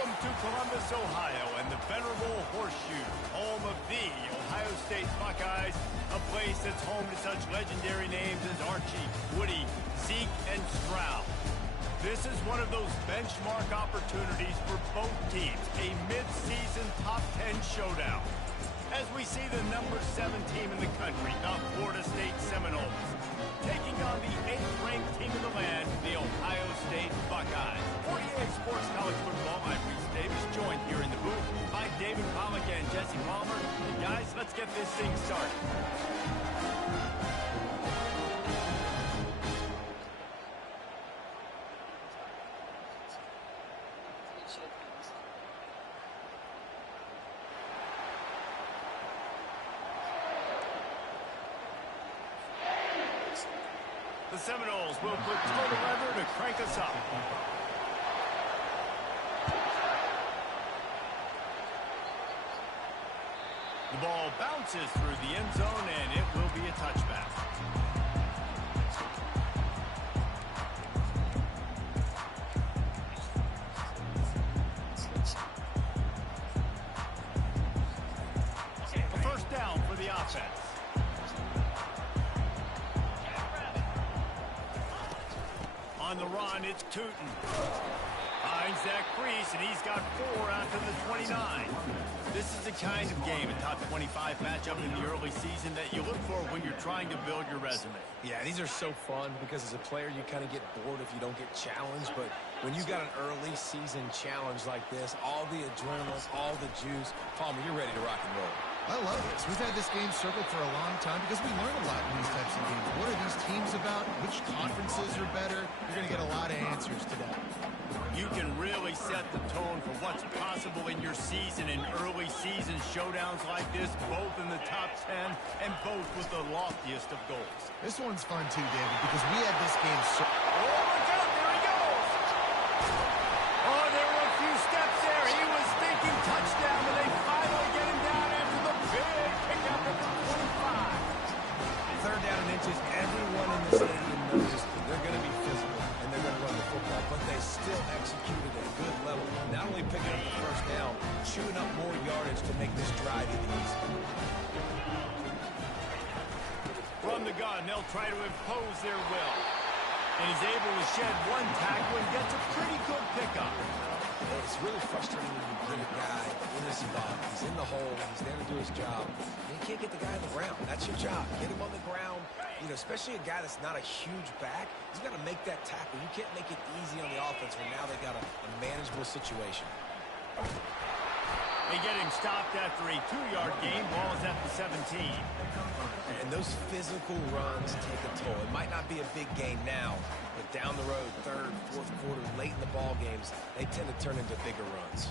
Welcome to Columbus, Ohio, and the venerable Horseshoe, home of the Ohio State Buckeyes, a place that's home to such legendary names as Archie, Woody, Zeke, and Stroud. This is one of those benchmark opportunities for both teams, a mid-season top 10 showdown. As we see the number 7 team in the country, the Florida State Seminoles, taking on the 8th-ranked team in the land, the Ohio State Buckeyes. 48 Sports College Football, I'm Reese Davis, joined here in the booth by David Pollack and Jesse Palmer. And guys, let's get this thing started. The Seminoles will put toe to leather to crank us up. The ball bounces through the end zone, and it will be a touchback. A first down for the offense. On the run, it's Tootin. Finds Zach Priest, and he's got 4 after the 29. This is the kind of game, a top 25 matchup in the early season that you look for when you're trying to build your resume. Yeah, these are so fun because as a player, you kind of get bored if you don't get challenged. But when you got an early season challenge like this, all the adrenaline, all the juice, Palmer, you're ready to rock and roll. I love this. We've had this game circled for a long time because we learn a lot in these types of games. What are these teams about? Which conferences are better? You're going to get a lot of answers today. You can really set the tone for what's possible in your season in early season showdowns like this, both in the top 10 and both with the loftiest of goals. This one's fun too, David, because we had this game circled. Oh, look out! There he goes! Oh, there were a few steps there. He was thinking touchdown, but they finally get him down after the big pickup at the 25. Third down and inches, everyone in the stadium knows they're going to be physical and they're going to run the football, but they still executed at a good level. Not only picking up the first down, chewing up more yardage to make this drive even easier. From the gun, they'll try to impose their will. And he's able to shed one tackle and gets a pretty good pickup. It's really frustrating when you get a guy in the spot. He's in the hole. He's there to do his job. And you can't get the guy on the ground. That's your job. Get him on the ground. You know, especially a guy that's not a huge back. He's got to make that tackle. You can't make it easy on the offense when now they got a manageable situation. They get him stopped after a 2-yard gain. Ball is at the 17. And those physical runs take a toll. It might not be a big gain now, but down the road, third, fourth quarter, late in the ball games, they tend to turn into bigger runs.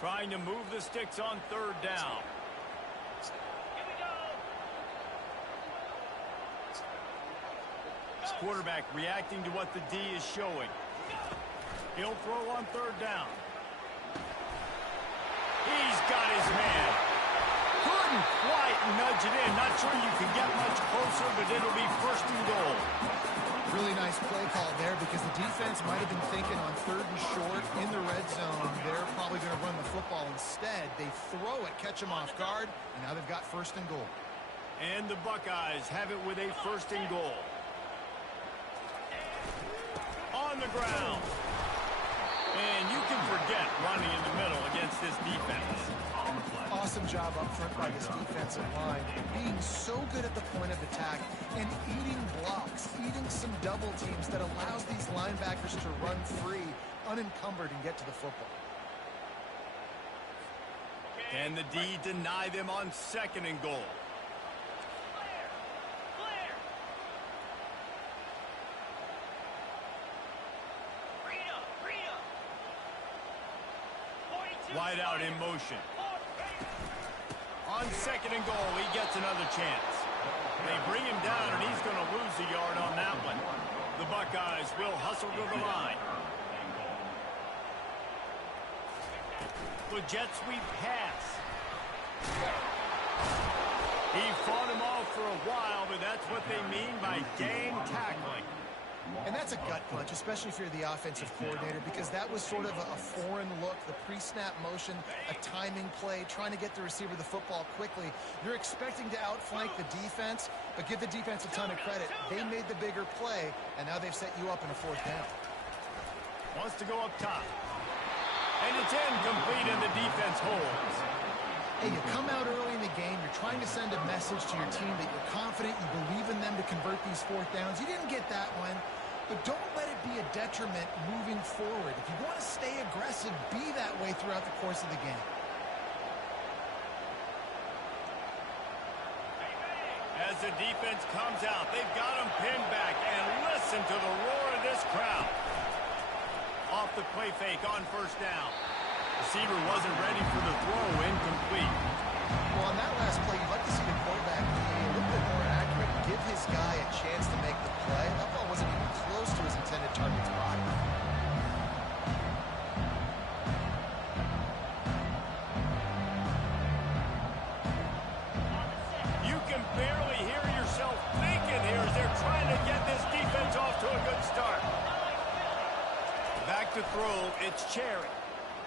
Trying to move the sticks on third down. Quarterback reacting to what the D is showing. He'll throw on third down. He's got his man. Couldn't quite nudge it in. Not sure you can get much closer, but it'll be first and goal. Really nice play call there because the defense might have been thinking on third and short in the red zone. They're probably going to run the football. Instead, they throw it, catch them off guard, and now they've got first and goal. And the Buckeyes have it with a first and goal. On the ground. And you can forget running in the middle against this defense. Awesome job up front by this defensive line. Being so good at the point of attack and eating blocks, eating some double teams that allows these linebackers to run free, unencumbered, and get to the football. And the D deny them on second and goal. Wide out in motion. On second and goal, he gets another chance. They bring him down, and he's going to lose a yard on that one. The Buckeyes will hustle to the line. The jet sweep pass. He fought him off for a while, but that's what they mean by gang tackling. And that's a gut punch, especially if you're the offensive coordinator, because that was sort of a foreign look, the pre-snap motion, a timing play, trying to get the receiver the football quickly. You're expecting to outflank the defense, but give the defense a ton of credit. They made the bigger play, and now they've set you up in a 4th down. Wants to go up top. And it's incomplete, and the defense holds. Hey, you come out early in the game, you're trying to send a message to your team that you're confident, you believe in them to convert these 4th downs. You didn't get that one, but don't let it be a detriment moving forward. If you want to stay aggressive, be that way throughout the course of the game. As the defense comes out, they've got him pinned back, and listen to the roar of this crowd. Off the play fake on 1st down. Receiver wasn't ready for the throw, incomplete. Well, on that last play, you'd like to see the quarterback be a little bit more accurate, give his guy a chance to make the play. That ball wasn't even close to his intended target's body. You can barely hear yourself thinking here as they're trying to get this defense off to a good start. Back to throw, it's Cherry.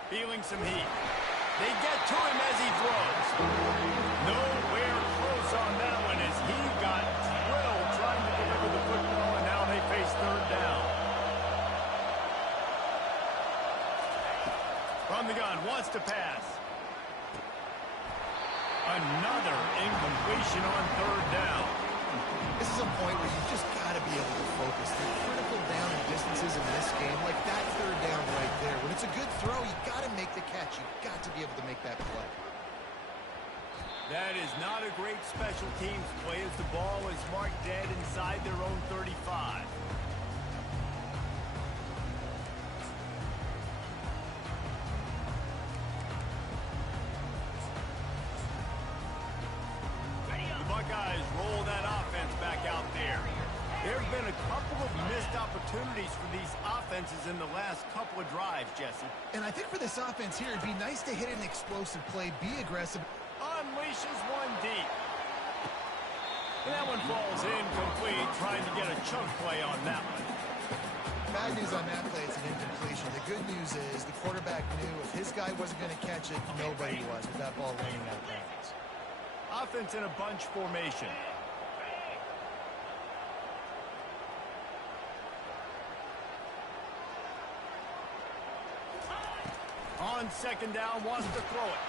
Feeling some heat. They get to him as he throws. Nowhere close on that one as he got drilled trying to deliver the football, and now they face 3rd down. From the gun, wants to pass. Another incompletion on 3rd down. This is a point where you've just got to be able to focus. The critical down and distances in this game, like that 3rd down right there. When it's a good throw, you've got to make the catch. You've got to be able to make that play. That is not a great special teams play as the ball is marked dead inside their own 35. Buckeyes roll that offense back out there. There have been a couple of missed opportunities for these offenses in the last couple of drives, Jesse. And I think for this offense here, it'd be nice to hit an explosive play, be aggressive. Unleashes one deep. And that one falls incomplete, trying to get a chunk play on that one. Bad news on that play, it's an incompletion. The good news is the quarterback knew if his guy wasn't going to catch it, nobody was with that ball landing out of bounds. Offense in a bunch formation. On 2nd down, wants to throw it.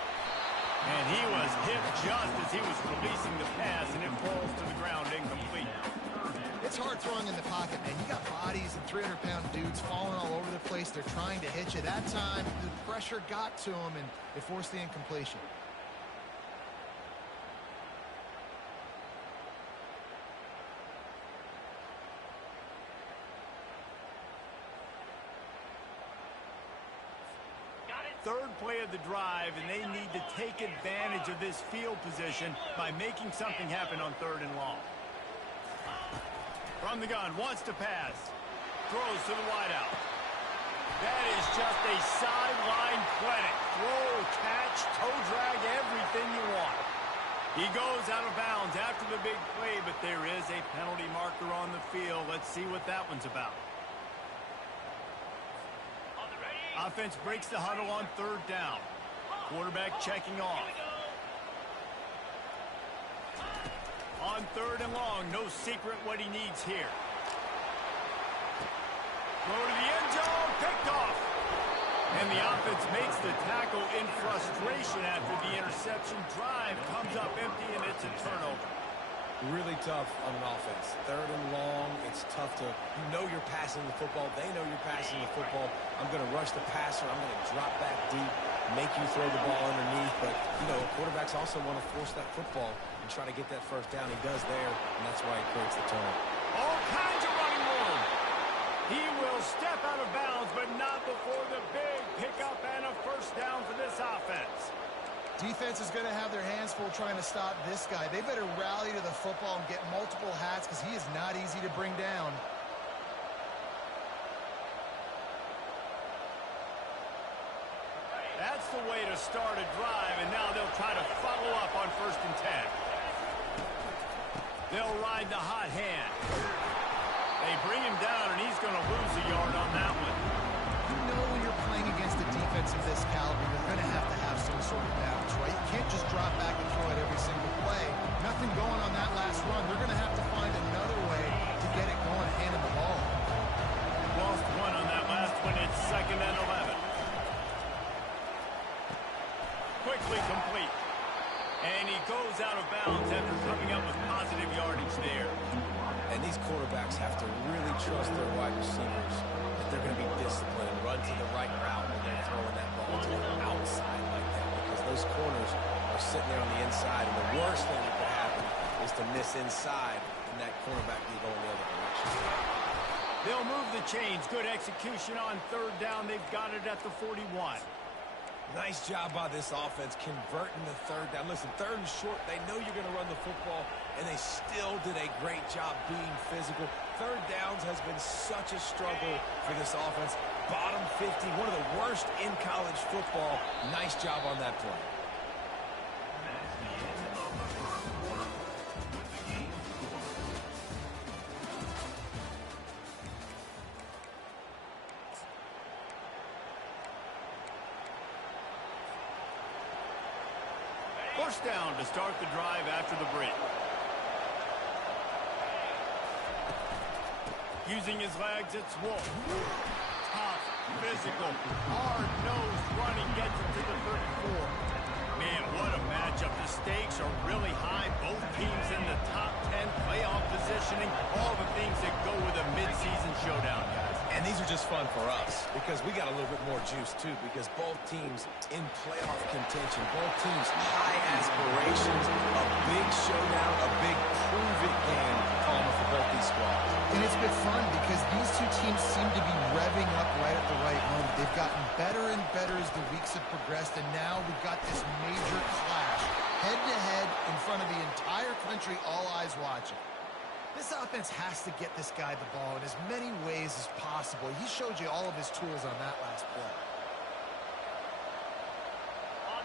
And he was hit just as he was releasing the pass, and it falls to the ground incomplete. It's hard throwing in the pocket, man. You got bodies and 300-pound dudes falling all over the place. They're trying to hit you. That time, the pressure got to him, and it forced the incompletion. Third play of the drive, and they need to take advantage of this field position by making something happen on 3rd and long. From the gun, wants to pass. Throws to the wideout. That is just a sideline clinic. Throw, catch, toe drag, everything you want. He goes out of bounds after the big play, but there is a penalty marker on the field. Let's see what that one's about. Offense breaks the huddle on 3rd down. Quarterback checking off. On 3rd and long, no secret what he needs here. Throw to the end zone, picked off. And the offense makes the tackle in frustration after the interception. Drive comes up empty, and it's a turnover. Really tough on an offense. 3rd and long, it's tough to, you know you're passing the football. They know you're passing the football. I'm going to rush the passer. I'm going to drop back deep, make you throw the ball underneath. But, you know, quarterbacks also want to force that football and try to get that 1st down. He does there, and that's why he creates the turnover. All kinds of running room. He will step out of bounds, but not before the big pickup and a 1st down for this offense. Defense is going to have their hands full trying to stop this guy. They better rally to the football and get multiple hats because he is not easy to bring down. That's the way to start a drive, and now they'll try to follow up on 1st and 10. They'll ride the hot hand. They bring him down, and he's going to lose a yard on that one. You know when you're playing against a defense of this caliber, you're going to have some sort of balance, right? You can't just drop back and throw it every single play. Nothing going on that last run. They're going to have to find another way to get it going, handing the ball. Lost one on that last one. It's 2nd and 11. Quickly complete. And he goes out of bounds after coming up with positive yardage there. And these quarterbacks have to really trust their wide receivers that they're going to be disciplined and run to the right route when they're throwing that ball to the outside like that, because those corners are sitting there on the inside, and the worst thing that could happen is to miss inside and that cornerback be going the other direction. They'll move the chains. Good execution on 3rd down. They've got it at the 41. Nice job by this offense converting the 3rd down. Listen, 3rd and short, they know you're going to run the football, and they still did a great job being physical. 3rd downs has been such a struggle for this offense. Bottom 50, one of the worst in college football. Nice job on that play. First down to start the drive after the break. Using his legs, it's Wolf. Tough, physical, hard-nosed running gets it to the 34. Man, what a matchup. The stakes are really high. Both teams in the top 10 playoff positioning. All the things that go with a midseason showdown, guys. And these are just fun for us because we got a little bit more juice, too, because both teams in playoff contention, both teams high aspirations, a big showdown, a big prove-it game for both these squads. And it's been fun because these two teams seem to be revving up right at the right moment. They've gotten better and better as the weeks have progressed, and now we've got this major clash, head-to-head in front of the entire country, all eyes watching. This offense has to get this guy the ball in as many ways as possible. He showed you all of his tools on that last play.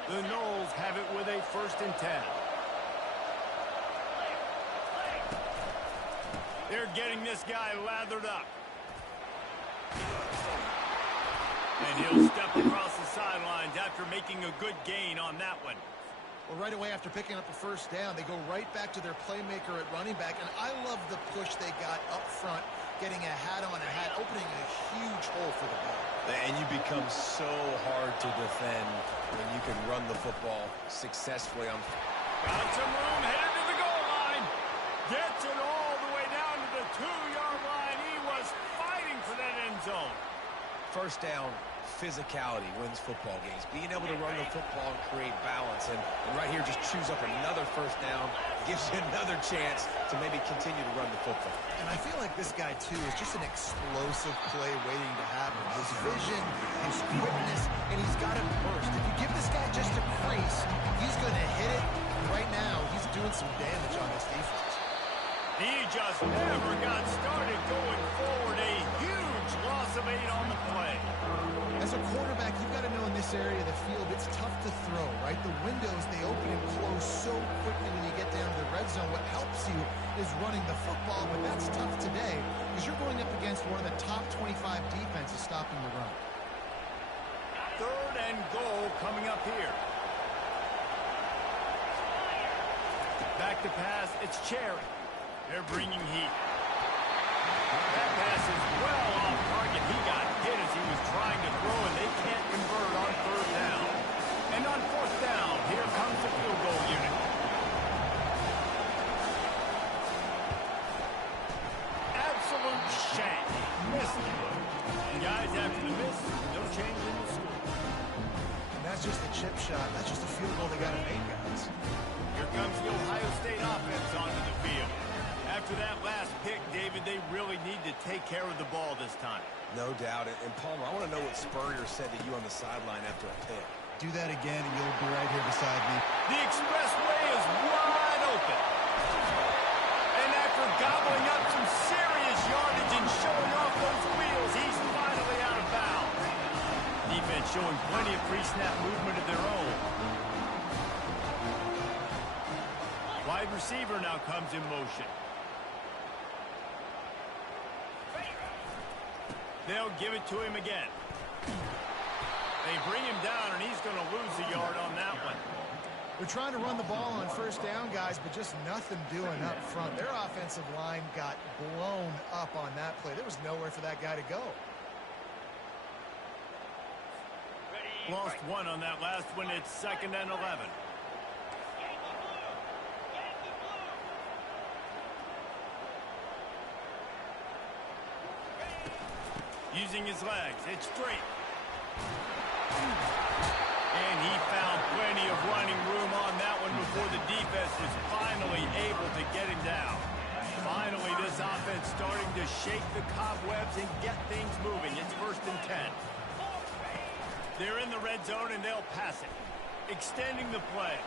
The Noles have it with a 1st and 10. They're getting this guy lathered up. And he'll step across the sidelines after making a good gain on that one. Well, right away after picking up the 1st down, they go right back to their playmaker at running back. And I love the push they got up front, getting a hat on a hat, opening a huge hole for the ball. And you become so hard to defend when you can run the football successfully. Got some room, headed to the goal line. Gets it all the way down to the 2-yard line. He was fighting for that end zone. 1st down, physicality wins football games. Being able to run the football and create balance. And right here, just choose up another 1st down. Gives you another chance to maybe continue to run the football. And I feel like this guy, too, is just an explosive play waiting to happen. His vision, his quickness, and he's got it burst. If you give this guy just a crease, he's going to hit it. Right now, he's doing some damage on this defense. He just never got started going forward. A huge loss of 8 on the play. As a quarterback, you've got to know in this area of the field, it's tough to throw, right? The windows, they open and close so quickly when you get down to the red zone. What helps you is running the football, but that's tough today because you're going up against one of the top 25 defenses stopping the run. 3rd and goal coming up here. Back to pass, it's Cherry. They're bringing heat. That pass is well off target. He got hit as he was trying to throw, and they can't convert on 3rd down. And on 4th down, here comes the field goal unit. Absolute shank. Missed it. And guys, after the miss, no change in the score. And that's just a chip shot. That's just a field goal they got to make, guys. Here comes the Ohio State offense onto the field. After that last pick, David, they really need to take care of the ball this time. No doubt. And Palmer, I want to know what Spurrier said to you on the sideline after a pick. Do that again, and you'll be right here beside me. The expressway is wide open. And after gobbling up some serious yardage and showing off those wheels, he's finally out of bounds. Defense showing plenty of pre-snap movement of their own. Wide wide receiver now comes in motion. They'll give it to him again. They bring him down, and he's going to lose a yard on that one. They're trying to run the ball on first down, guys, but just nothing doing up front. Their offensive line got blown up on that play. There was nowhere for that guy to go. Lost one on that last one. It's 2nd and 11. Using his legs, it's straight. And he found plenty of running room on that one before the defense was finally able to get him down. Finally, this offense starting to shake the cobwebs and get things moving. It's 1st and 10. They're in the red zone, and they'll pass it. Extending the play.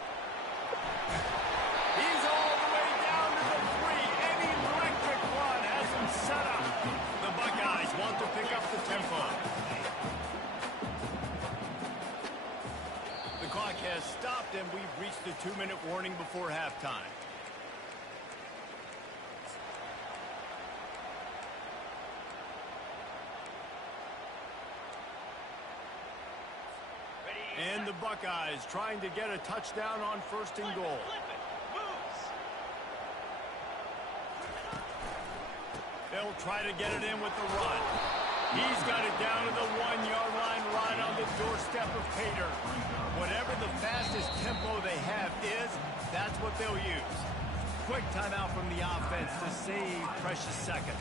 He's all the way down to the 3. An electric run has him set up. The Buckeyes want to pick up the tempo. The clock has stopped, and we've reached the 2-minute warning before halftime. And the Buckeyes trying to get a touchdown on 1st and goal. They'll try to get it in with the run. He's got it down to the 1-yard line right on the doorstep of Pater. Whatever the fastest tempo they have is, that's what they'll use. Quick timeout from the offense to save precious seconds.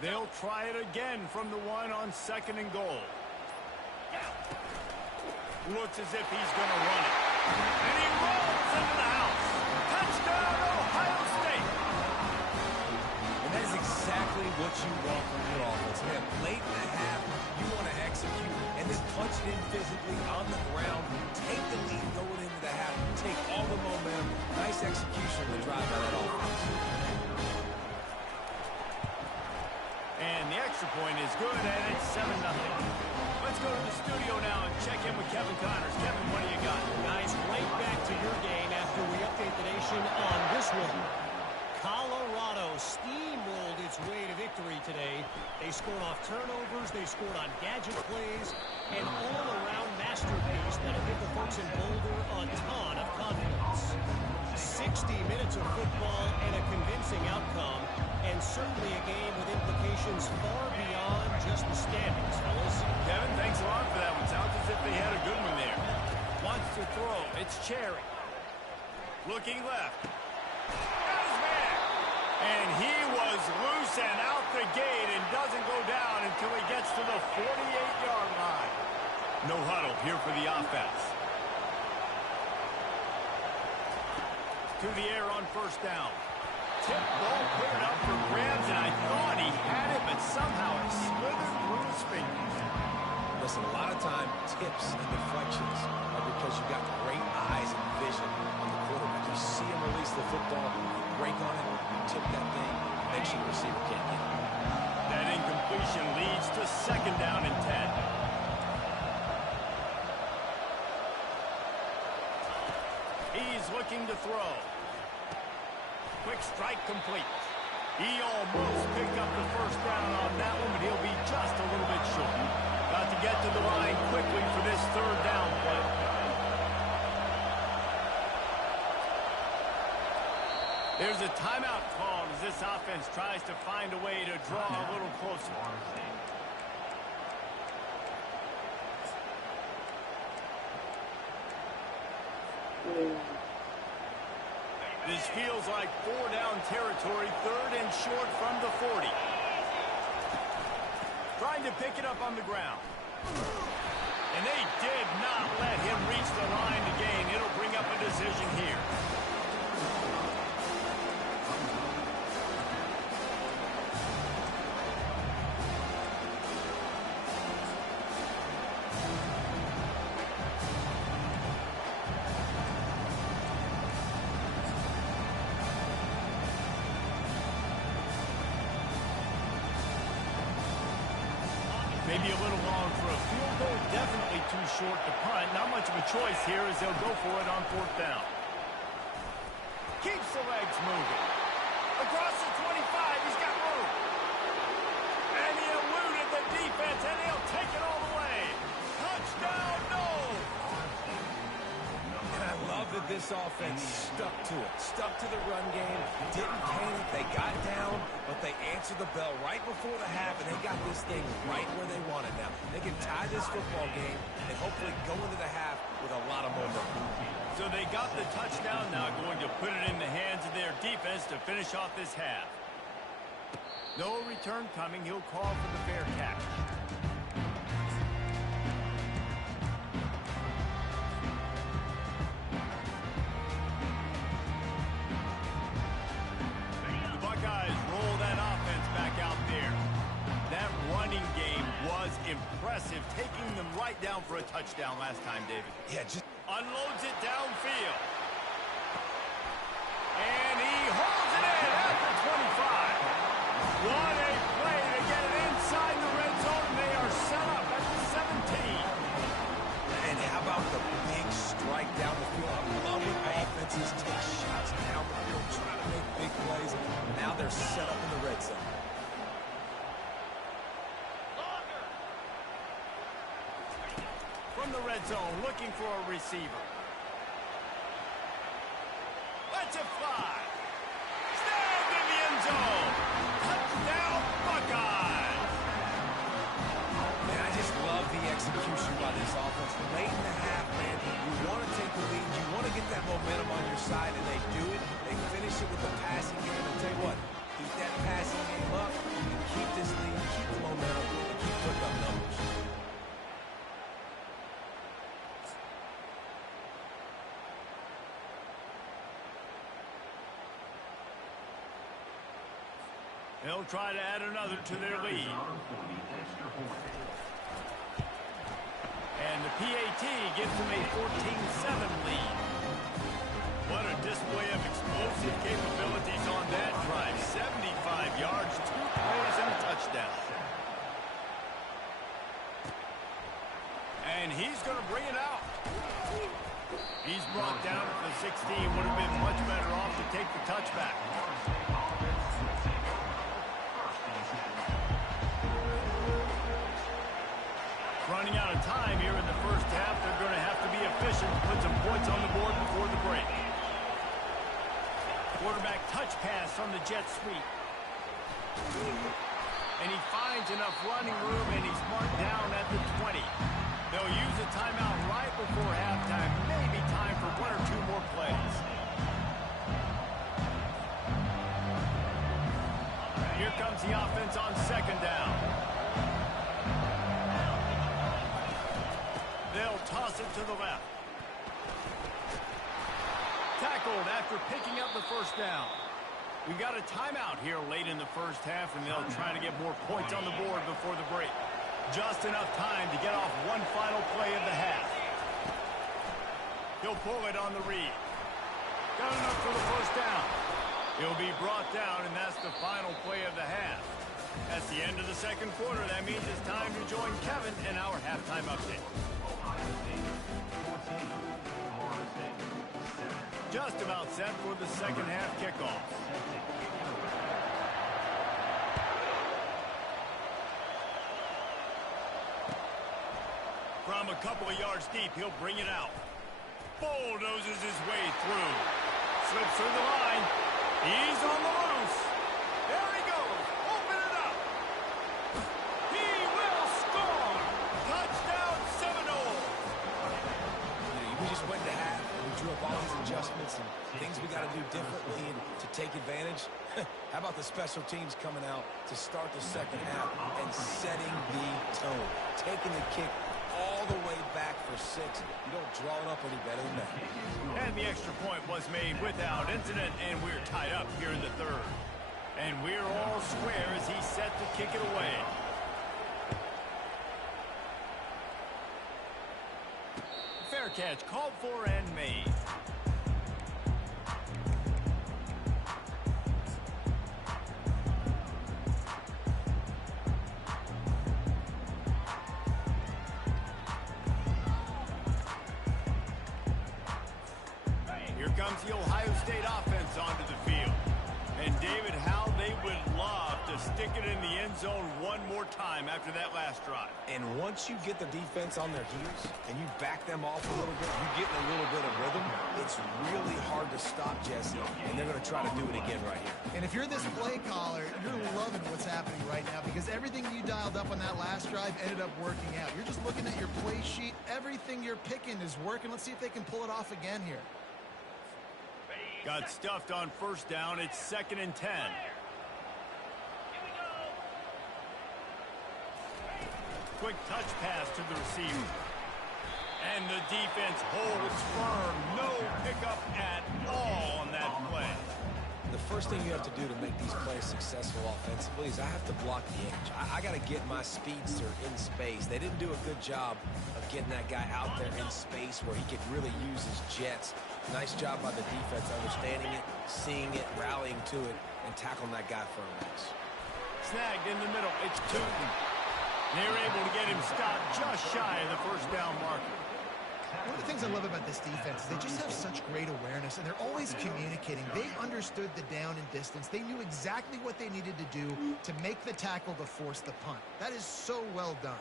They'll try it again from the 1 on 2nd and goal. Looks as if he's going to run it. And he rolls into the house. Touchdown, Ohio State. And that is exactly what you want from your offense. Man, late in the half, you want to execute and then punch it in physically on the ground. Take the lead going into the half. Take all the momentum. Nice execution to drive by that offense. And the extra point is good, and it's 7-0. Let's go to the studio now and check in with Kevin Connors. Kevin, what do you got? Guys, right back to your game after we update the nation on this one. Colorado steamrolled its way to victory today. They scored off turnovers, they scored on gadget plays, and all-around masterpiece that'll give the folks in Boulder a ton of confidence. 60 minutes of football and a convincing outcome, and certainly a game with implications far beyond just the standings, fellas. Kevin, thanks a lot for that one. Sounds as if they had a good one there. Wants to throw. It's Cherry. Looking left. Got his man. And he was loose and out the gate and doesn't go down until he gets to the 48-yard line. No huddle here for the offense. To the air on 1st down. Tip ball cleared up for grabs, and I thought he had it, but somehow it slithered through his fingers. Listen, a lot of time, tips and deflections are because you've got great eyes and vision on the quarterback. You see him release the football, break on it, tip that thing, make sure the receiver can't get it. That incompletion leads to 2nd down and 10. He's looking to throw. Quick strike complete. He almost picked up the 1st down on that one, but he'll be just a little bit short. Got to get to the line quickly for this 3rd down play. There's a timeout called as this offense tries to find a way to draw a little closer. This feels like 4-down territory, 3rd and short from the 40. Trying to pick it up on the ground. And they did not let him reach the line to gain. It'll bring up a decision here. Maybe a little long for a field goal. Definitely too short to punt. Not much of a choice here as they'll go for it on 4th down. Keeps the legs moving. Across the 25, he's got room. And he eluded the defense, and he'll take it all the way. Touchdown, no! And I love that this offense stuck to it. Stuck to the run game. Didn't panic. They got down, but they answered the bell right before the half, and they got this thing right where they want it now. They can tie this football game and hopefully go into the half with a lot of momentum. So they got the touchdown, now going to put it in the hands of their defense to finish off this half. No return coming. He'll call for the fair catch. The Buckeyes roll that offense back out there. That running game was impressive, taking them right down for a touchdown last time, David. Yeah, just unloads it downfield. And he holds it in at the 25. What a play to get it inside the red zone. They are set up at the 17. And how about the big strike down the field? I love when offenses take shots down the field, trying to make big plays. Now they're set up in the red zone. From the red zone, looking for a receiver. Let's it fly. Snagged in the end zone. Touchdown, Buckeyes. Man, I just love the execution by this offense. Late in the half, man, you want to take the lead. You want to get that momentum on your side, and they do it. They finish it with the passing game. And tell you what, keep that passing game up. You can keep this lead, keep the momentum, and keep putting up numbers. They'll try to add another to their lead. And the PAT gives them a 14-7 lead. What a display of explosive capabilities on that drive. 75 yards, 2 plays, and a touchdown. And he's going to bring it out. He's brought down at the 16. Would have been much better off to take the touchback. Running out of time here in the first half. They're going to have to be efficient to put some points on the board before the break. Quarterback touch pass on the jet sweep. And he finds enough running room, and he's marked down at the 20. They'll use a timeout right before halftime. Maybe time for 1 or 2 more plays. Here comes the offense on 2nd down. They'll toss it to the left. Tackled after picking up the 1st down. We've got a timeout here late in the first half, and they'll try to get more points on the board before the break. Just enough time to get off one final play of the half. He'll pull it on the read. Got enough for the 1st down. He'll be brought down, and that's the final play of the half. That's the end of the 2nd quarter. That means it's time to join Kevin in our halftime update. Just about set for the 2nd half kickoff. From a couple of yards deep, he'll bring it out. Bulldozes his way through. Slips through the line. He's on the loose. There he goes. Open it up. He will score. Touchdown Seminoles. We just went to half, and we drew up all these adjustments and things we got to do differently and to take advantage. How about the special teams coming out to start the 2nd half and setting the tone, taking the kick all the way back for 6. You don't draw it up any better than that. And the extra point was made without incident, and we're tied up here in the 3rd. And we're all square as he's set to kick it away. Fair catch called for and made. comes the Ohio State offense onto the field. And, David, how they would love to stick it in the end zone one more time after that last drive. And once you get the defense on their heels and you back them off a little bit, you get in a little bit of rhythm, it's really hard to stop, Jesse, and they're going to try to do it again right here. And if you're this play caller, you're loving what's happening right now because everything you dialed up on that last drive ended up working out. You're just looking at your play sheet. Everything you're picking is working. Let's see if they can pull it off again here. Got stuffed on first down. It's 2nd and 10. Quick touch pass to the receiver. And the defense holds firm. No pickup at all on that play. The first thing you have to do to make these plays successful offensively is I have to block the edge. I got to get my speedster in space. They didn't do a good job of getting that guy out there in space where he could really use his jets. Nice job by the defense understanding it, seeing it, rallying to it, and tackling that guy for a miss. Snagged in the middle. It's Tootin. They're able to get him stopped just shy of the first down marker. One of the things I love about this defense is they just have such great awareness, and they're always communicating. They understood the down and distance. They knew exactly what they needed to do to make the tackle to force the punt. That is so well done.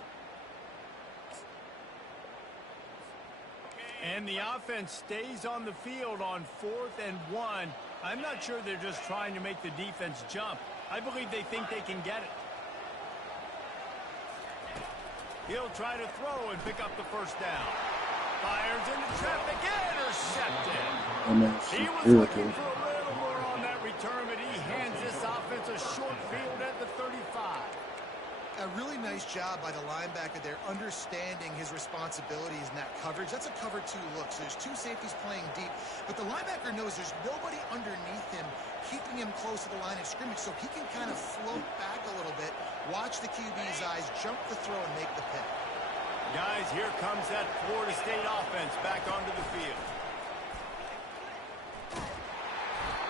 And the offense stays on the field on 4th and 1. I'm not sure they're just trying to make the defense jump. I believe they think they can get it. He'll try to throw and pick up the first down. Fires into traffic, intercepted. He was looking for a little more on that return, but he hands this offense a short field at the 35. A really nice job by the linebacker there, understanding his responsibilities in that coverage. That's a cover 2 look, so there's 2 safeties playing deep. But the linebacker knows there's nobody underneath him keeping him close to the line of scrimmage, so he can kind of float back a little bit, watch the QB's eyes, jump the throw, and make the pick. Guys, here comes that Florida State offense back onto the field.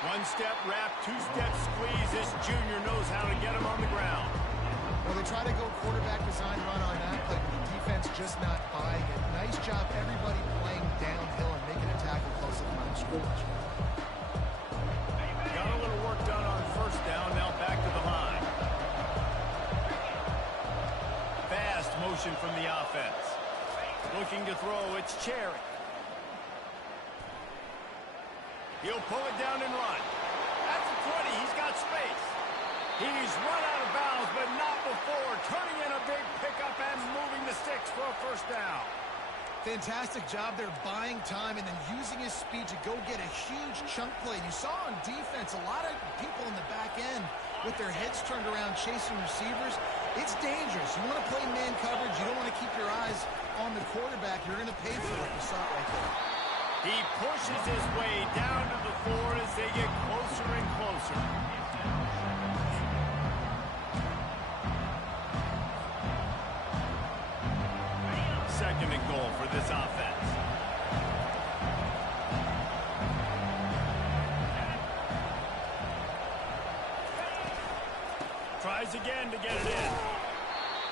1-step wrap, 2-step squeeze. This junior knows how to get him on the ground. Well, they try to go quarterback design run on that play, but the defense just not buying it. Nice job, everybody playing downhill and making a tackle close to the line of scrimmage. Got a little work done on first down, now back to the line. Fast motion from the offense. Looking to throw, it's Cherry. He'll pull it down and run. That's a 20, he's got space. He's run out of bounds, but not before. Turning in a big pickup and moving the sticks for a first down. Fantastic job there buying time and then using his speed to go get a huge chunk play. You saw on defense a lot of people in the back end with their heads turned around chasing receivers. It's dangerous. You want to play man coverage. You don't want to keep your eyes on the quarterback. You're going to pay for it. You saw it right there. He pushes his way down to the floor as they get closer and closer. Second and goal for this offense. Tries again to get it in.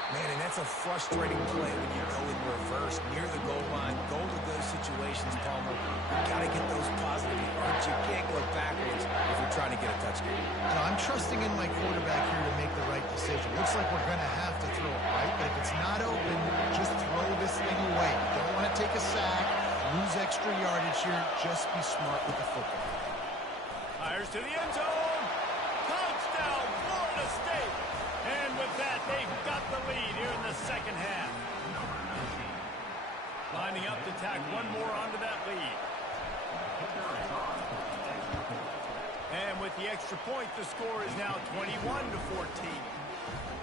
Man, and that's a frustrating play when you go in reverse near the goal line. Go to those situations, Palmer. You got to get those positive yards. You can't go backwards if you're trying to get a touchdown. And I'm trusting in my quarterback here to make the right decision. Looks like we're going to have to throw it, right? But if it's not open, just throw this thing away. You don't want to take a sack, lose extra yardage here. Just be smart with the football. Fires to the end zone. Touchdown, Florida State. And with that, they've got the lead here in the second half. Lining up to tack one more onto that lead. And with the extra point, the score is now 21-14.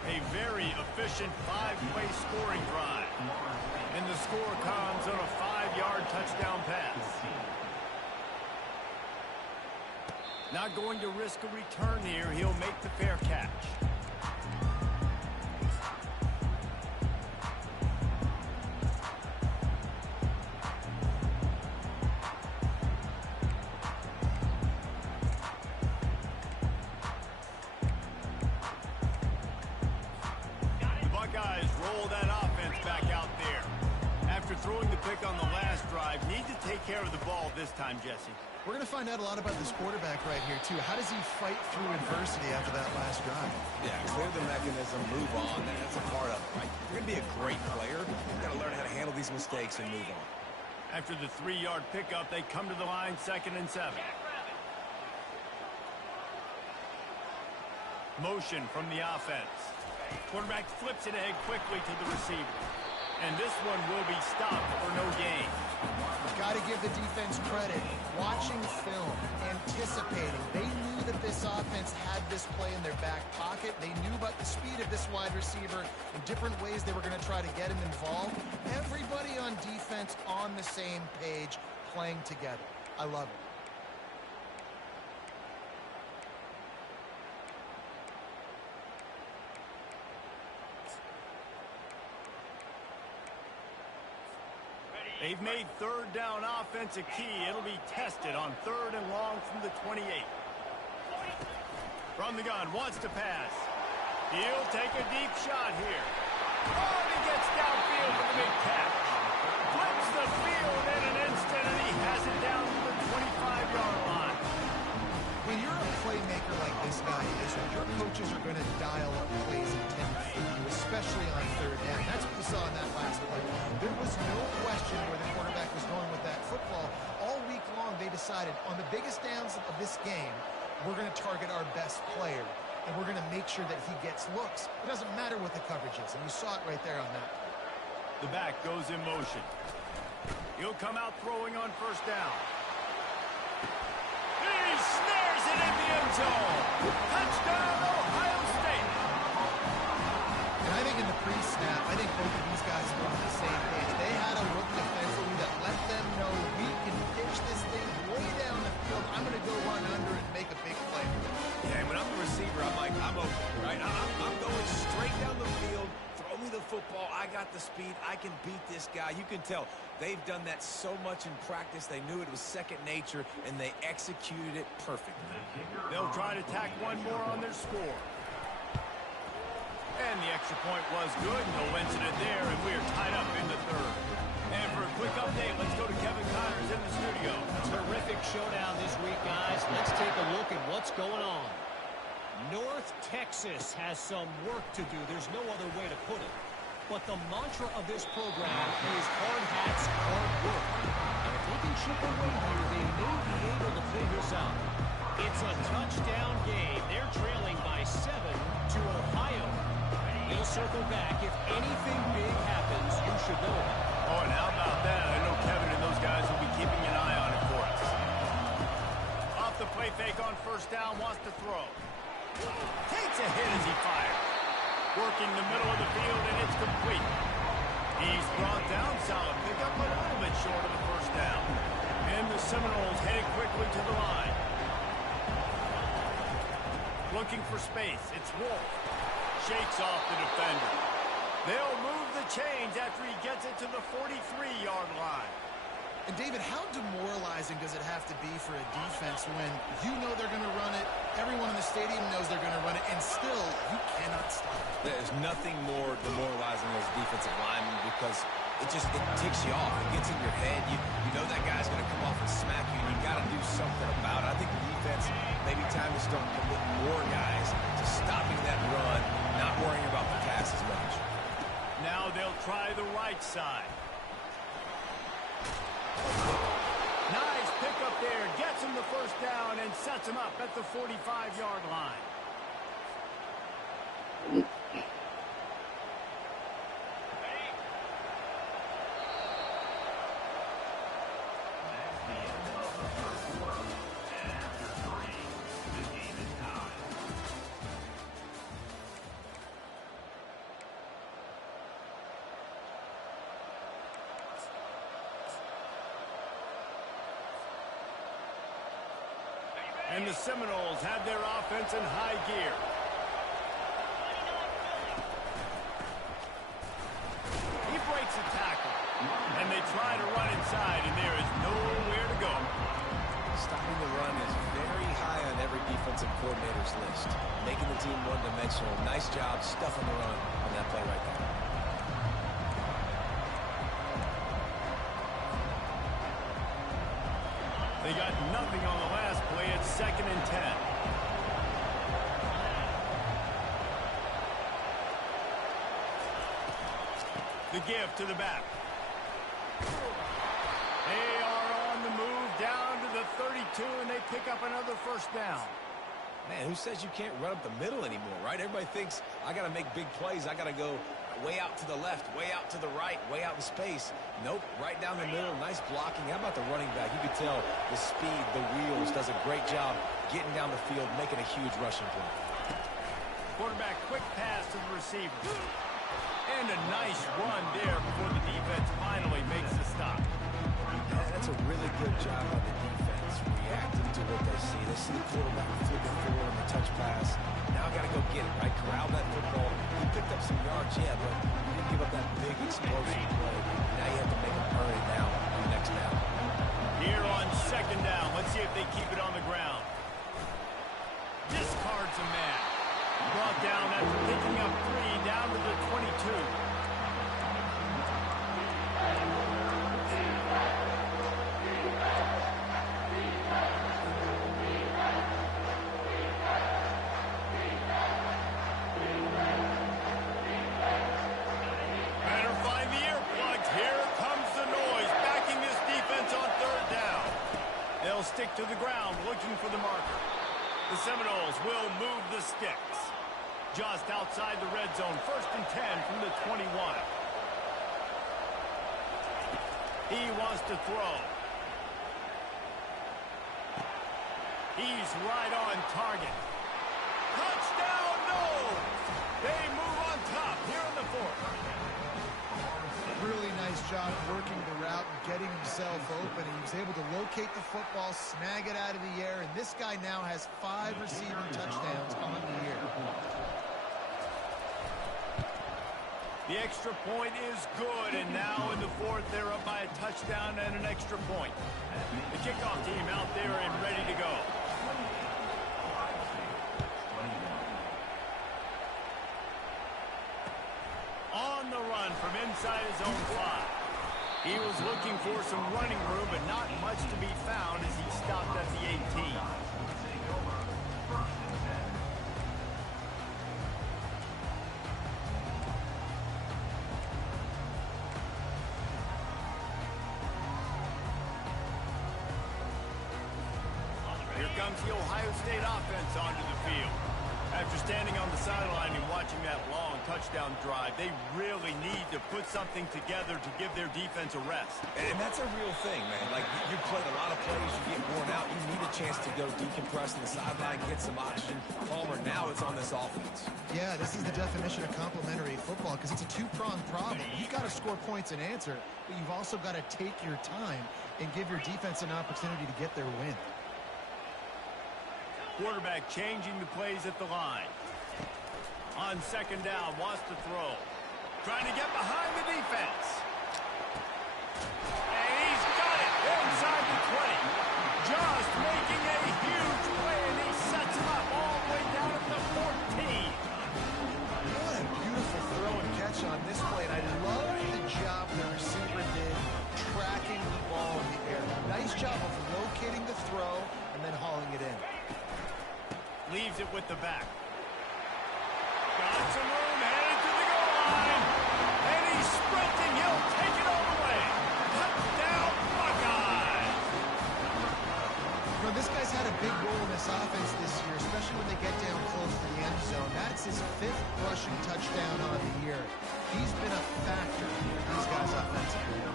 A very efficient 5-play scoring drive. And the score comes on a 5-yard touchdown pass. Not going to risk a return here. He'll make the fair catch. The Buckeyes roll that offense back out there. After throwing the pick on the last drive, need to take care of the ball this time, Jesse. We're going to find out a lot about this quarterback right here, too. How does he fight through adversity after that last drive? Yeah, clear the mechanism, move on. That's a part of it, right? If you're going to be a great player, you've got to learn how to handle these mistakes and move on. After the 3-yard pickup, they come to the line, 2nd and 7. Motion from the offense. Quarterback flips it ahead quickly to the receiver. And this one will be stopped for no gain. You've got to give the defense credit. Watching film, anticipating. They knew that this offense had this play in their back pocket. They knew about the speed of this wide receiver and different ways they were going to try to get him involved. Everybody on defense on the same page, playing together. I love it. They've made 3rd down offense a key. It'll be tested on 3rd and long from the 28. From the gun, wants to pass. He'll take a deep shot here. Oh, and he gets downfield for the big catch. Flips the field in an instant, and he has it down to the 25-yard line. When you're a playmaker like this guy is, your coaches are going to dial up plays intended for you, especially on 3rd down. That's what we saw in that last play. There was no question where the quarterback was going with that football. All week long, they decided on the biggest downs of this game, we're going to target our best player, and we're going to make sure that he gets looks. It doesn't matter what the coverage is, and you saw it right there on that. The back goes in motion. He'll come out throwing on 1st down. He snares it in the end zone. Touchdown, Ohio State. And I think in the pre-snap, I think both of these guys were on the same page. They had a look defensively that let them know we can pitch this thing way down the field. I'm going to go run under and make a big play. Yeah, when I'm the receiver, I'm like, I'm open, right? I'm going straight down the field. Throw me the football. I got the speed. I can beat this guy. You can tell they've done that so much in practice. They knew it was second nature, and they executed it perfectly. They'll try to tack one more on their score. And the extra point was good. No incident there, and we are tied up in the 3rd. And for a quick update, let's go to Kevin Connors in the studio. Terrific showdown this week, guys. Let's take a look at what's going on. North Texas has some work to do. There's no other way to put it. But the mantra of this program is hard hats, hard work. And if they can chip away here, they may be able to figure this out. It's a touchdown game. They're trailing by 7 to Ohio. They'll circle back. If anything big happens, you should know it. Oh, and how about that? I know Kevin and those guys will be keeping an eye on it for us. Off the play fake on 1st down, wants to throw. Takes a hit as he fires. Working the middle of the field, and it's complete. He's brought down. Solid pickup, but a little bit short of the 1st down. And the Seminoles headed quickly to the line. Looking for space. It's Wolf. Shakes off the defender. They'll move the chains after he gets it to the 43-yard line. And, David, how demoralizing does it have to be for a defense when you know they're going to run it, everyone in the stadium knows they're going to run it, and still you cannot stop it? There's nothing more demoralizing as a defensive lineman because it ticks you off. It gets in your head. You know that guy's going to come off and smack you, and you got to do something about it. I think the defense, maybe time to start committing more guys to stopping that run, not worrying about the pass as much. Now they'll try the right side. Nice pickup there. Gets him the 1st down and sets him up at the 45-yard line. And the Seminoles have their offense in high gear. He breaks a tackle. And they try to run inside, and there is nowhere to go. Stopping the run is very high on every defensive coordinator's list. Making the team one-dimensional. Nice job stuffing the run on that play right there. They got nothing and 10. The give to the back. They are on the move down to the 32, and they pick up another first down. Man, who says you can't run up the middle anymore, right? Everybody thinks I got to make big plays. I got to go way out to the left, way out to the right, way out in space. Nope, right down the middle. Nice blocking. How about the running back? You could tell the speed, the wheels, does a great job getting down the field, making a huge rushing play. Quarterback, quick pass to the receiver. And a nice run there before the defense finally makes the stop. That's a really good job by the defense, reacting to what they see. They see the quarterback flipping forward on the touch pass. Now I got to go get it, right? Corral that football. He picked up some yards, yeah, but he didn't give up that big explosive play. Now you have to make him earn it now on the next down. Here on second down, let's see if they keep it on the ground. Discards a man. Brought down after picking up 3 down to the 22. Better find the earplugs. Here comes the noise, backing this defense on third down. They'll stick to the ground, looking for the marker. The Seminoles will move the sticks. Just outside the red zone, 1st and 10 from the 21. He wants to throw. He's right on target. Touchdown, no! They move on top here in the 4th. Really nice job working the route and getting himself open. He was able to locate the football, snag it out of the air, and this guy now has 5 receiving touchdowns on the year. The extra point is good, and now in the 4th, they're up by a touchdown and an extra point. The kickoff team out there and ready to go. On the run from inside his own 5. He was looking for some running room, but not much to be found as he stopped at the 18. Here comes the Ohio State offense onto the field. After standing on the sideline and watching that long touchdown drive, they really need to put something together to give their defense a rest. And that's a real thing, man. Like, you played a lot of plays, you get worn out, you need a chance to go decompress on the sideline, get some oxygen. Palmer, now it's on this offense. Yeah, this is the definition of complementary football because it's a two-pronged problem. You've got to score points and answer, but you've also got to take your time and give your defense an opportunity to get their win. Quarterback changing the plays at the line. On second down, wants to throw. Trying to get behind the defense. And he's got it inside the 20. Just making a huge play, and he sets him up all the way down at the 14. What a beautiful throw and catch on this play, and I love the job the receiver did tracking the ball in the air. Nice job of locating the throw and then hauling it in. Leaves it with the back. Got some room, headed to the goal line. And he's sprinting. He'll take it all the way. Touchdown, Buckeyes. You know, this guy's had a big role in this offense this year, especially when they get down close to the end zone. That's his 5th rushing touchdown on the year. He's been a factor for these guys offensively.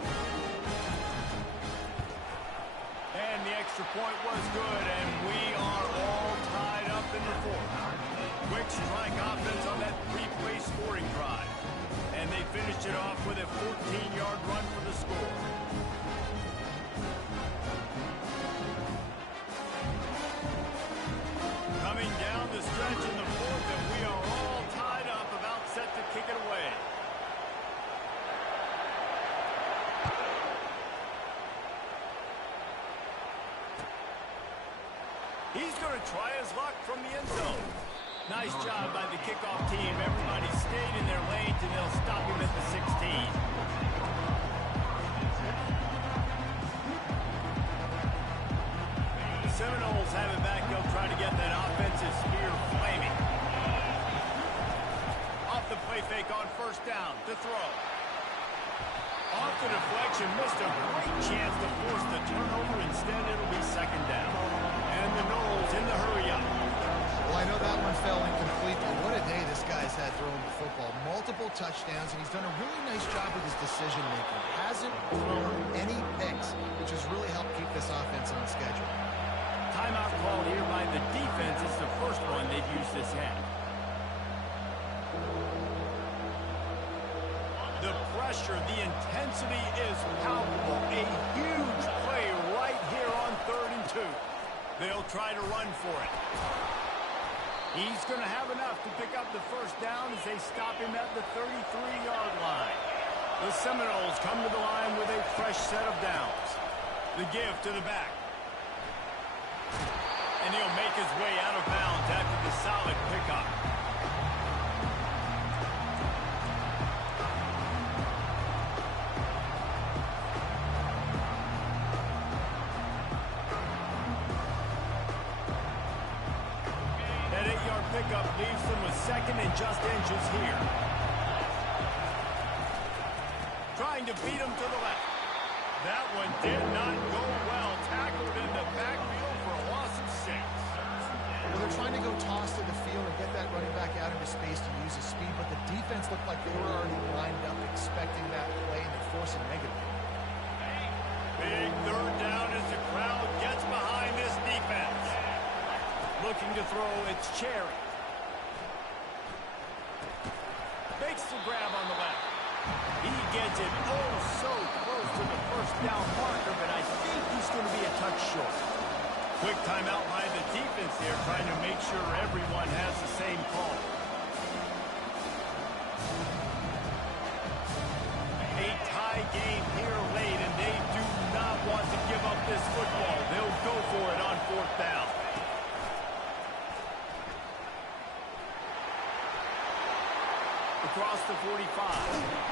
And the extra point was good, and we are all tied up in the 4th. Quick strike offense on that 3-play scoring drive. And they finished it off with a 14-yard run for the score. Coming down the stretch in the 4th, and we are all tied up, about set to kick it away. He's going to try his luck from the end zone. Nice job by the kickoff team. Everybody stayed in their lanes, and they'll stop him at the 16. Seminoles have it back. They'll try to get that offensive spear flaming. Off the play fake on first down to throw. Off the deflection, missed a great chance to force the turnover. Instead, it'll be second down. And the Noles in the hurry up. Well, I know that one fell incomplete, but what a day this guy's had throwing the football. Multiple touchdowns, and he's done a really nice job with his decision-making. Hasn't thrown any picks, which has really helped keep this offense on schedule. Timeout called here by the defense. It's the first one they've used this half. The pressure, the intensity is palpable. A huge play right here on 3rd and 2. They'll try to run for it. He's going to have enough to pick up the first down as they stop him at the 33-yard line. The Seminoles come to the line with a fresh set of downs. The give to the back. And he'll make his way out of bounds after the solid pickup. That 8-yard pickup leaves them with second and just inches here. Trying to beat him to the left. That one did not go well. Tackled in the backfield for a loss of 6. Well, they're trying to go toss to the field and get that running back out into space to use his speed, but the defense looked like they were already lined up expecting that play, and they force a negative. Big 3rd down as the crowd gets behind this defense. Looking to throw, it's Cherry. Makes the grab on the left. He gets it oh so close to the first down marker, but I think he's going to be a touch short. Quick timeout by the defense there, trying to make sure everyone has the same call. A tie game here late, and they do not want to give up this football. They'll go for it on 4th down. Across the 45.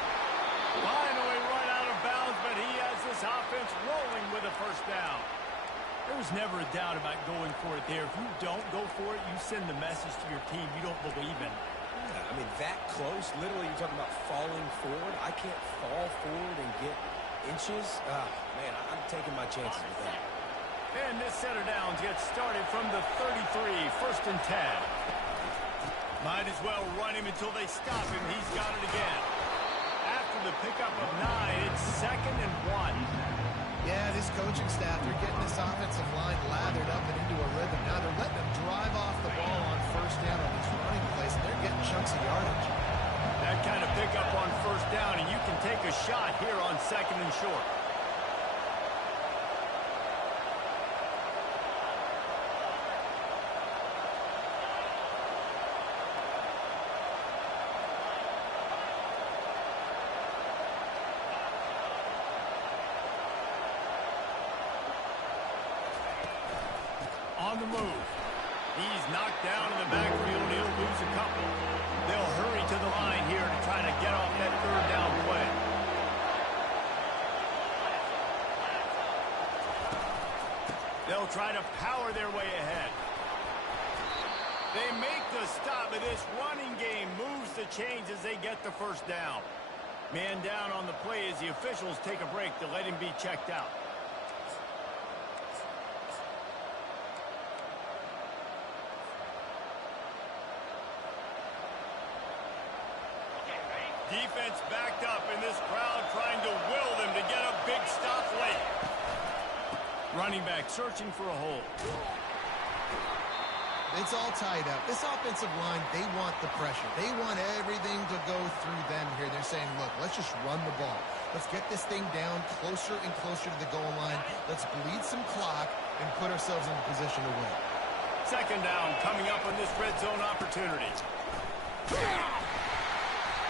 Finally run out of bounds, but he has this offense rolling with a first down. There was never a doubt about going for it there. If you don't go for it, you send the message to your team you don't believe in. Yeah, I mean, that close, literally you're talking about falling forward. I can't fall forward and get inches. Man, I'm taking my chances with that. And this set of downs gets started from the 33, 1st and 10. Might as well run him until they stop him. He's got it again. After the pickup of 9, it's 2nd and 1. Yeah, this coaching staff, they're getting this offensive line lathered up and into a rhythm. Now they're letting them drive off the ball on first down on these running plays, and they're getting chunks of yardage. That kind of pickup on first down, and you can take a shot here on 2nd and short. On the move. He's knocked down in the backfield. He'll lose a couple. They'll hurry to the line here to try to get off that 3rd down play. They'll try to power their way ahead. They make the stop, but this running game moves the chains as they get the first down. Man down on the play as the officials take a break to let him be checked out. Defense backed up, and this crowd trying to will them to get a big stop late. Running back searching for a hole. It's all tied up. This offensive line, they want the pressure. They want everything to go through them here. They're saying, look, let's just run the ball. Let's get this thing down closer and closer to the goal line. Let's bleed some clock and put ourselves in a position to win. 2nd down coming up on this red zone opportunity.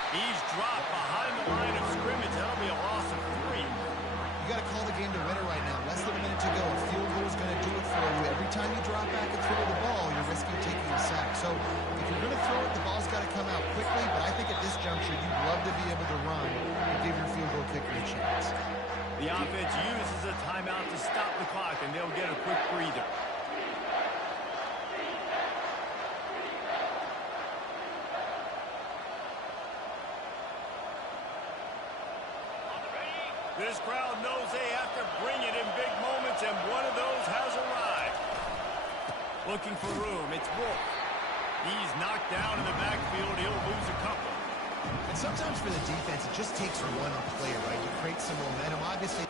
He's dropped behind the line of scrimmage. That'll be a loss of 3. You got to call the game to winner right now. Less than a minute to go. A field goal is going to do it for you. Every time you drop back and throw the ball, you're risking taking a sack. So if you're going to throw it, the ball's got to come out quickly. But I think at this juncture, you'd love to be able to run and give your field goal kicker a chance. The offense uses a timeout to stop the clock, and they'll get a quick breather. This crowd knows they have to bring it in big moments, and one of those has arrived. Looking for room, it's Wolf. He's knocked down in the backfield. He'll lose a couple. And sometimes for the defense, it just takes one player, right, to create some momentum. Obviously,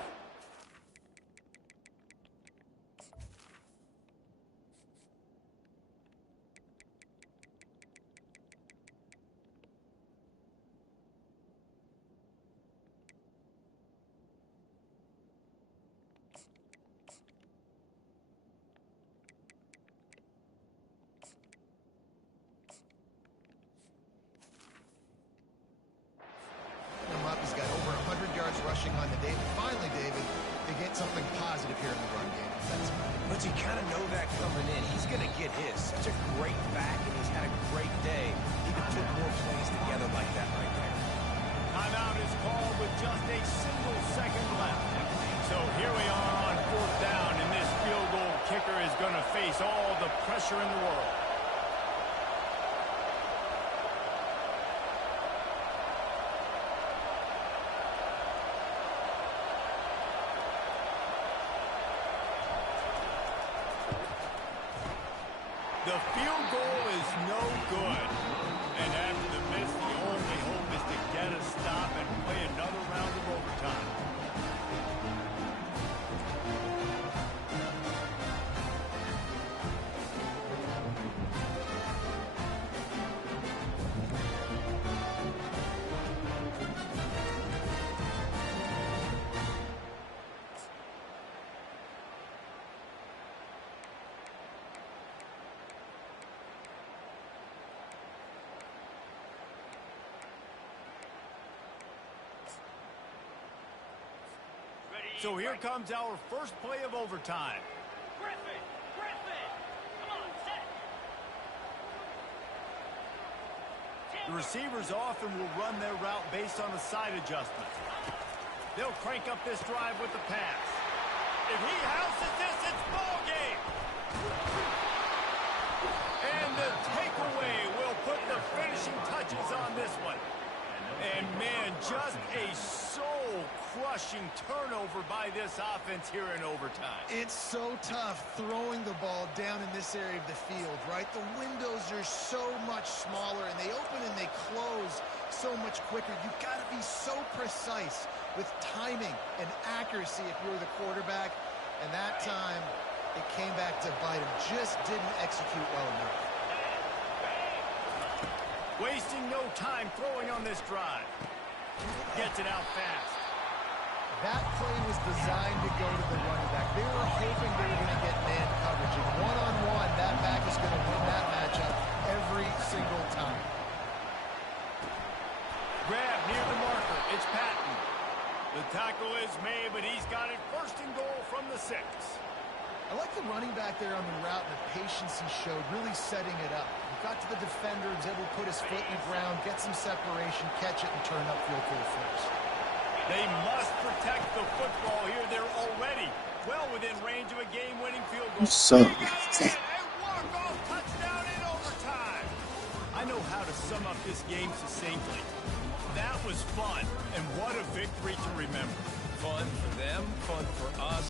he's got over 100 yards rushing on the day. But finally, David, they get something positive here in the run game. But you kind of know that coming in. He's going to get his. Such a great back, and he's had a great day. He can put more plays together like that right there. Timeout is called with just a single second left. So here we are on 4th down, and this field goal kicker is going to face all the pressure in the world. The field goal is no good. And after the miss, the only hope is to get a stop and play another round of overtime. So here comes our first play of overtime. Griffin! Come on, set! The receivers often will run their route based on a side adjustment. They'll crank up this drive with the pass. If he houses this, it's ball game. And the takeaway will put the finishing touches on this one. And, man, just a soul-crushing turnover by this offense here in overtime. It's so tough throwing the ball down in this area of the field, right? The windows are so much smaller, and they open and they close so much quicker. You've got to be so precise with timing and accuracy if you're the quarterback. And that time, it came back to bite him. Just didn't execute well enough. Wasting no time throwing on this drive. Gets it out fast. That play was designed to go to the running back. They were hoping they were going to get man coverage. And one-on-one, that back is going to win that matchup every single time. Grab near the marker. It's Patton. The tackle is made, but he's got it first and goal from the 6. I like the running back there on the route and the patience he showed, really setting it up. He got to the defender, was able to put his foot in the ground, get some separation, catch it, and turn upfield for the first. They must protect the football here. They're already well within range of a game-winning field goal. So A walk-off touchdown in overtime. I know how to sum up this game succinctly. That was fun, and what a victory to remember. Fun for them, fun for us.